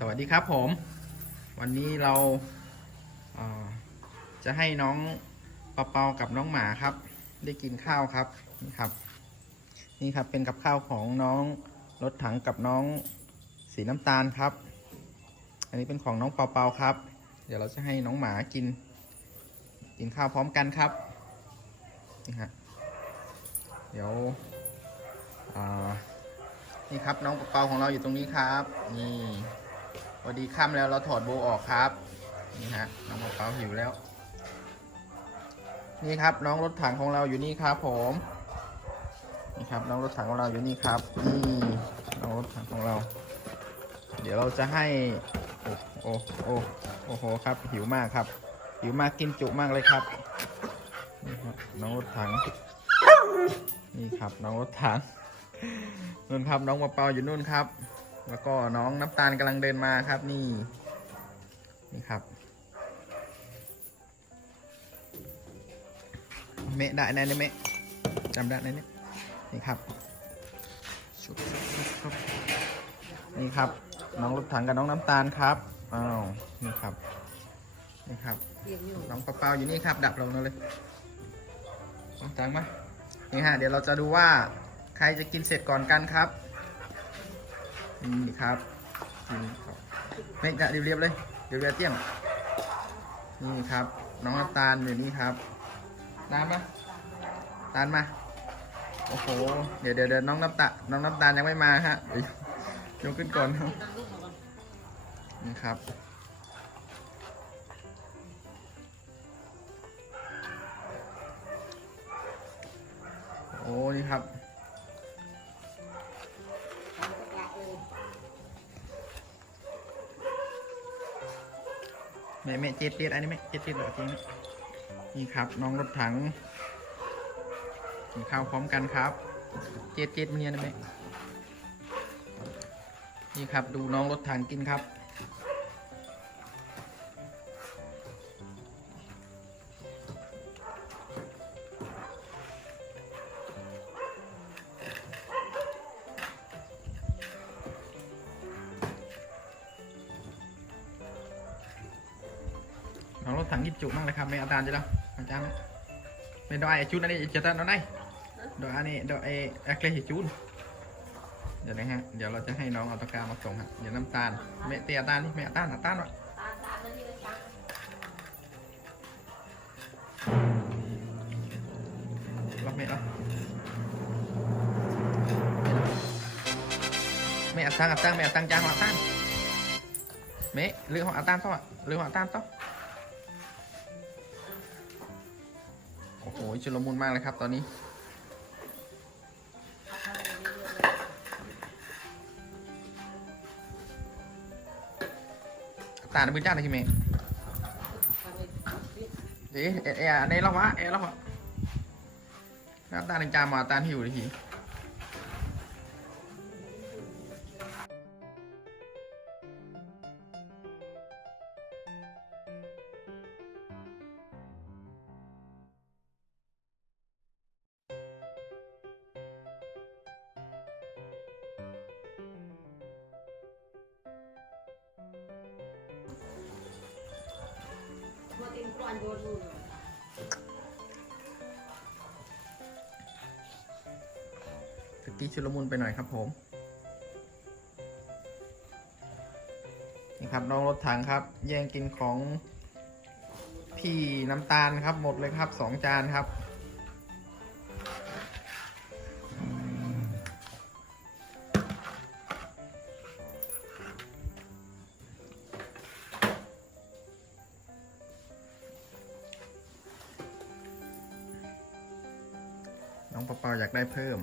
สวัสดีครับผม วันนี้เราเจะให้น้องเปาเปากับน้องหมาครับ ได้กินข้าวครับนี่ครับ นี่ครับเป็นกับข้าวของน้องรถถังกับน้องสีน้ำตาลครับ อันนี้เป็นของน้องเปาเปาครับ เดี๋ยวเราจะให้น้องหมากิน กินข้าวพร้อมกันครับนี่ฮะเดี๋ยวนี่ครับน้องเปาของเราอยู่ตรงนี้ครับ นี่ อดีค่ำแล้วเราถอดโบออกครับ นี่ฮะน้องมะเปาหิวแล้ว นี่ครับน้องรถถังของเราอยู่นี่ครับผมนี่ครับน้องรถถังของเราอยู่นี่ครับนี่น้องรถถังของเรา เดี๋ยวเราจะให้โอ้โอ้โอ้โอ้โหครับ หิวมากครับ หิวมากกินจุมากเลยครับนี่ครับน้องรถถัง นี่ครับน้องรถถังนู่นครับน้องมะเปาอยู่นู่นครับ แล้วก็น้องน้ำตาลกำลังเดินมาครับนี่ นี่ครับ เมะได้แน่เนเมะจำได้แน่เนี่ยนี่ครับชุบชุบชุบชุบนี่ครับ น้องรถถังกับน้องน้ำตาลครับ อ้าว นี่ครับ นี่ครับ น้องเปาอยู่นี่ครับ ดับลงเลยน้องจังมานี่ฮะ เดี๋ยวเราจะดูว่าใครจะกินเสร็จก่อนกันครับ นี่ครับกินครับไม่จะเรียบๆเลยเรียบๆเตี้ยงนี่ครับ น้องน้ำตาลอยู่นี่ครับตาลมาตาลมาโอ้โหเดี๋ยวเดี๋ยวน้องน้ำตาลน้องน้ำตาลยังไม่มาฮะเดี๋ยวยกขึ้นก่อนครับนี่ครับโอ้นี่ครับ แม่แม่เจ็ดเจ็ดอันนี้แม่เจ็ดเจ็ดเหรอจริงนี่ครับน้องรถถังกินข้าวพร้อมกันครับเจ็ดเจ็ดเมียนะแม่นี่ครับดูน้องรถถังกินครับ น้องรถถังกินจุมากเลยครับไม่เอาตาลจะแล้วอาจารย์ไหมไม่ดอยไอ้จุนอันนี้จะตันเอาได้ดอยอันนี้ดอยไอ้แอคเชีลแม่เตียตาลนี่แม่เอาตาลเอาตาลวะรับแม่รับแม่เอาตังเอาตังแม่เอาตังจ้างเอาตังแม่เรื่องของเอาตังต่อเรื่องของเอาตังต่อโอ้โหชุลมุนมากเลยครับ ตอนนี้ ตาในพื้นจ้าหน่อยสิเมย์เดี๋ยวเอ๊ะเอ๊ะในรอบวะเอ๊ะรอบวะน้ำตาในจานมาตาหิวเลยที ตะกี้ชุลมุนไปหน่อยครับผม นี่ครับน้องรถถังครับ แย่งกินของพี่น้ำตาลครับหมดเลยครับสองจานครับ น้องเปาๆอยากได้เพิ่ม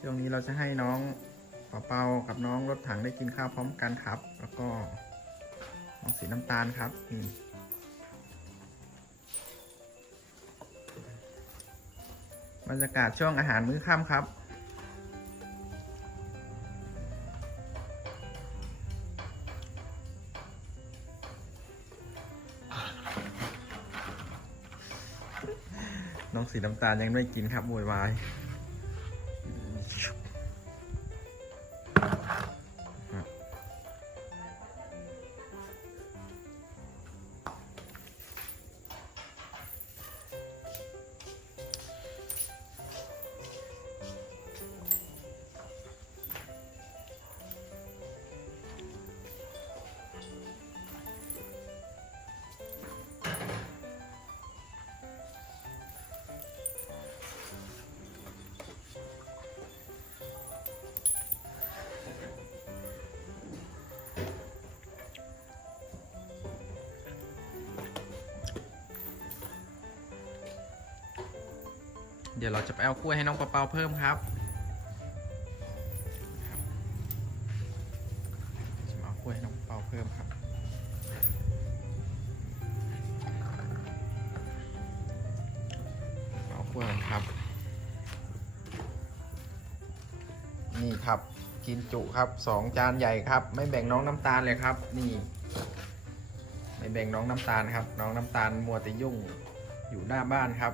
ช่วงนี้เราจะให้น้องเปาๆกับน้องรถถังได้กินข้าวพร้อมกันครับ แล้วก็น้องสีน้ำตาลครับนี่บรรยากาศช่วงอาหารมื้อค่ำครับ สีน้ำตาลยังไม่กินครับโวยวาย เดี๋ยวเราจะไปเอากล้วยให้น้องปะเปาเพิ่มครับจะเอากล้วยให้น้องเปาเพิ่มครับ เอากล้วยก่อนครับ นี่ครับ กินจุครับสองจานใหญ่ครับ ไม่แบ่งน้องน้ำตาลเลยครับ นี่ ไม่แบ่งน้องน้ำตาลครับ น้องน้ำตาลมัวแต่ยุ่งอยู่หน้าบ้านครับ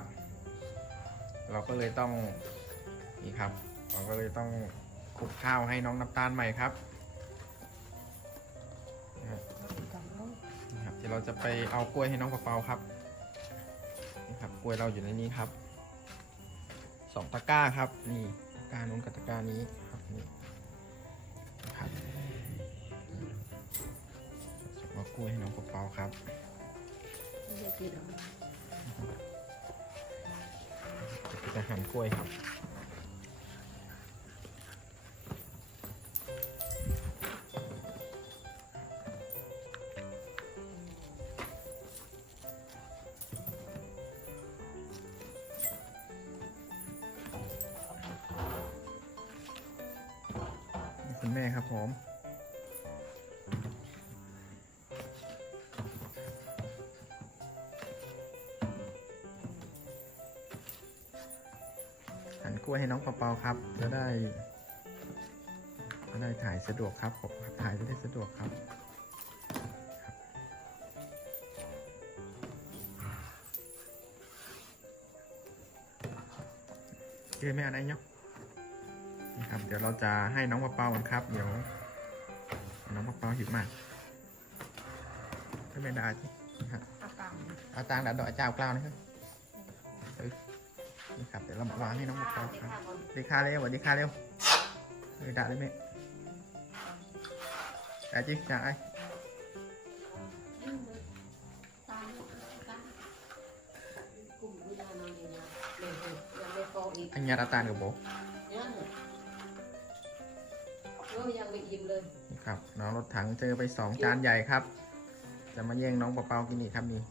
เราก็เลยต้องนี่ครับ เราก็เลยต้องคลุกข้าวให้น้องน้ำตาลใหม่ครับนี่ครับเดี๋ยวเราจะไปเอากล้วยให้น้องกระเปาครับนี่ครับกล้วยเราอยู่ในนี้ครับสองตะกร้าครับ นี่ตะกร้านู้นกับตะกร้านี้ครับนี่นะครับจะเอากล้วยให้น้องกระเปาครับ จะหั่นกล้วยครับ คุณแม่ครับผม วยให้น้องเปาๆครับ จะได้จะได้ถ่ายสะดวกครับผมครับถ่ายจะได้สะดวกครับครับเกยไม่อะไรเนาะนี่ครับ เดี๋ยวเราจะให้น้องเปาๆกันครับ เดี๋ยว น้องเปาๆหิบมากไม่ได้ที่ครับเอาตังค์ดัดดอกเจ้ากล้าวนะครับเอ้ย ครับ เดี๋ยวเรามาวางให้น้องเปาๆครับสวัสดีค่ะเร็วสวัสดีค่ะเร็วเฮ้ยด่าเลยไหมด่าจิ๊กด่าไอ้อันยาตาตานกับโบยังไม่อิ่มเลยครับ น้องรถถังเจอไปสองจานใหญ่ครับ จะมาแย่งน้องเปาๆกินอีกครับนี่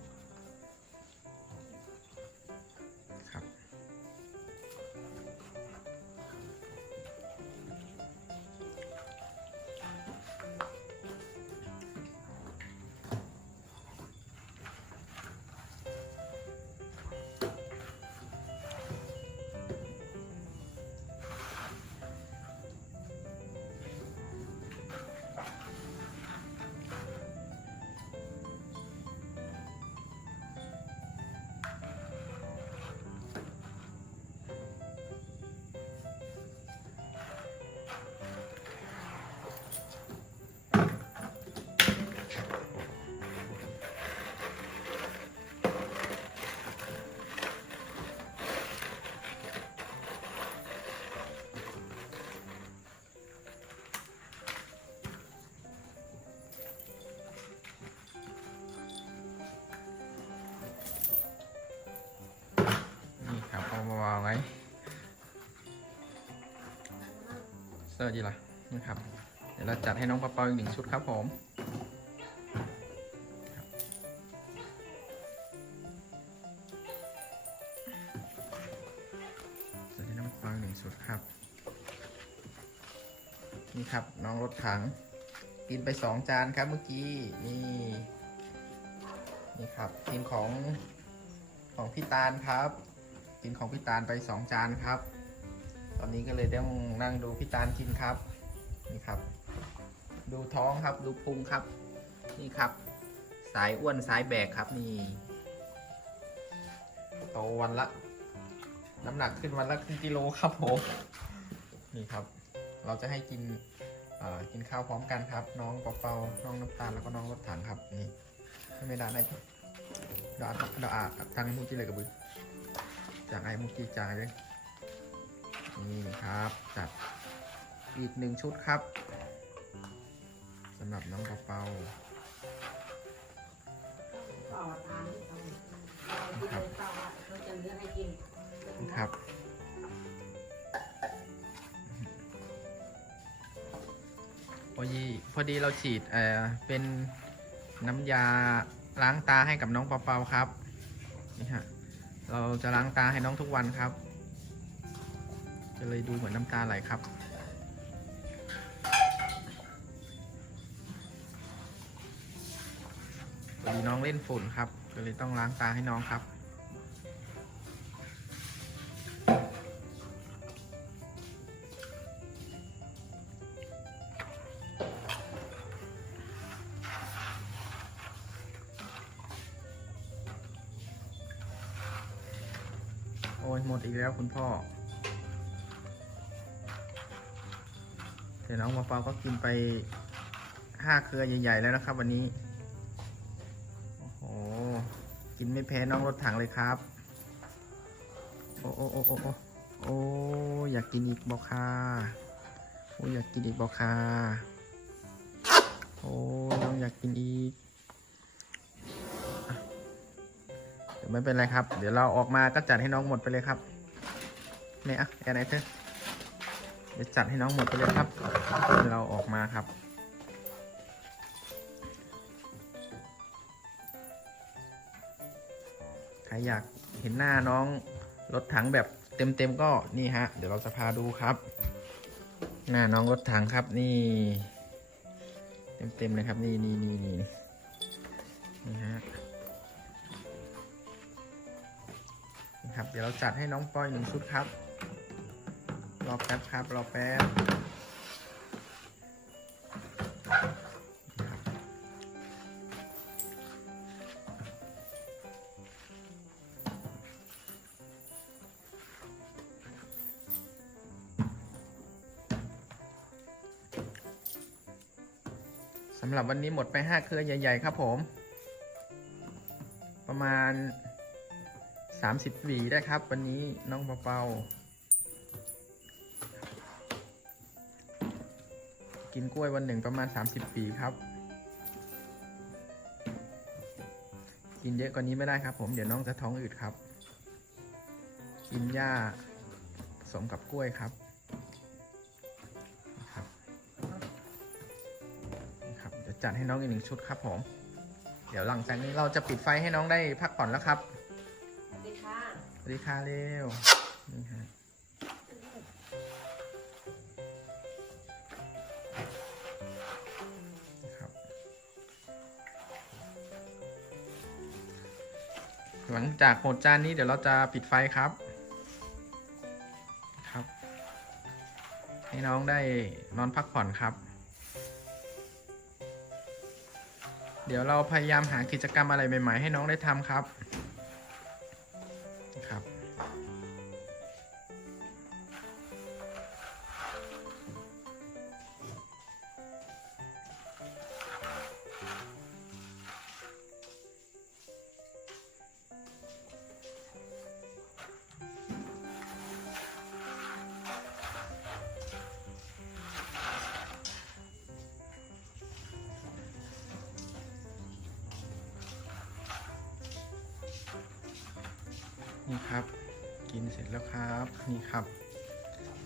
เสื้อดีละนี่ครับ เดี๋ยวเราจัดให้น้องเปาอีกหนึ่งชุดครับผมจัดให้น้องเปาหนึ่งชุดครับ นี่ครับน้องรถถังกินไปสองจานครับเมื่อกี้นี่นี่ครับกินของของพี่ตาลครับกินของพี่ตาลไปสองจานครับ ตอนนี้ก็เลยต้องนั่งดูพี่ตาลกินครับ นี่ครับ ดูท้องครับ ดูพุงครับ นี่ครับ สายอ้วนสายแบกครับนี่โตวันละ น้ำหนักขึ้นวันละครึ่งกิโลครับผมนี่ครับ เราจะให้กินกินข้าวพร้อมกันครับ น้องเปาเปาน้องน้ำตาลแล้วก็น้องรถถังครับนี่ไม่ได้ในเดาอาเดาอาทางมุกี้เลยกับบึ้จากไอ้มุกี้จางเลย นี่ครับจัดอีกหนึ่งชุดครับสำหรับน้องเปาเปาต่อตามที่เขาที่เขาต่อเขาจะเลือกให้กินครับพอดีพอดีเราฉีดเอ่อเป็นน้ำยาล้างตาให้กับน้องเปาๆครับนี่ฮะเราจะล้างตาให้น้องทุกวันครับ จะเลยดูเหมือนน้ำตาไหลครับ พอดีน้องเล่นฝุ่นครับ ก็เลยต้องล้างตาให้น้องครับ โอ้ยหมดอีกแล้วคุณพ่อ แต่น้องมะปาก็กินไปห้าเครือใหญ่ ๆ แล้วนะครับ วันนี้ โอ้โห กินไม่แพ้น้องรถถังเลยครับ โอ้โอ้โอ้โอ้โอ้อยากกินอีกบอกค่ะโอ้อยากกินอีกบอกค่ะโอ้น้องอยากกินอีกเดี๋ยวไม่เป็นไรครับ เดี๋ยวเราออกมาก็จัดให้น้องหมดไปเลยครับ เนี่ยอะแอนไหนเธอ เดี๋ยวจัดให้น้องหมดไปเลยครับ เราออกมาครับ ใครอยากเห็นหน้าน้องรถถังแบบเต็มๆก็นี่ฮะ เดี๋ยวเราจะพาดูครับ หน้าน้องรถถังครับนี่ เต็มๆเลยครับนี่นี่นี่นี่นี่ฮะนี่ครับ เดี๋ยวเราจัดให้น้องปอยหนึ่งชุดครับ อแป๊บครับ รอแป๊บสำหรับวันนี้หมดไป 5 เครือใหญ่ ๆ ครับผม ประมาณ 30หวีได้ครับ วันนี้น้องเปาๆ กินกล้วยวันหนึ่งประมาณ 30หวีครับ กินเยอะกว่านี้ไม่ได้ครับ ผมเดี๋ยวน้องจะท้องอืดครับ กินหญ้าผสมกับกล้วยครับนะครับนะครับเดี๋ยวจัดให้น้องอีกหนึ่งชุดครับผม เดี๋ยวหลังจากนี้เราจะปิดไฟให้น้องได้พักผ่อนแล้วครับ สวัสดีค่ะสวัสดีค่ะเร็ว หลังจากหมดจานนี้เดี๋ยวเราจะปิดไฟครับครับ ให้น้องได้นอนพักผ่อนครับ เดี๋ยวเราพยายามหากิจกรรมอะไรใหม่ๆให้น้องได้ทำครับครับ นี่ครับ กินเสร็จแล้วครับ นี่ครับ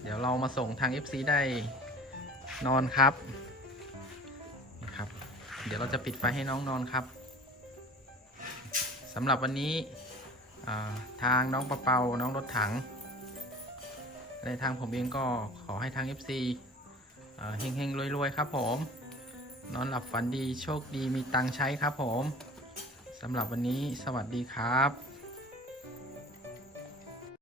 เดี๋ยวเรามาส่งทาง FC ได้นอนครับ นี่ครับ เดี๋ยวเราจะปิดไฟให้น้องนอนครับสำหรับวันนี้ทางน้องปะเปา น้องรถถัง ในทางผมเองก็ขอให้ทาง FC อ่าเฮงรวยๆ ครับผม นอนหลับฝันดีโชคดีมีตังค์ใช้ครับผม สำหรับวันนี้สวัสดีครับ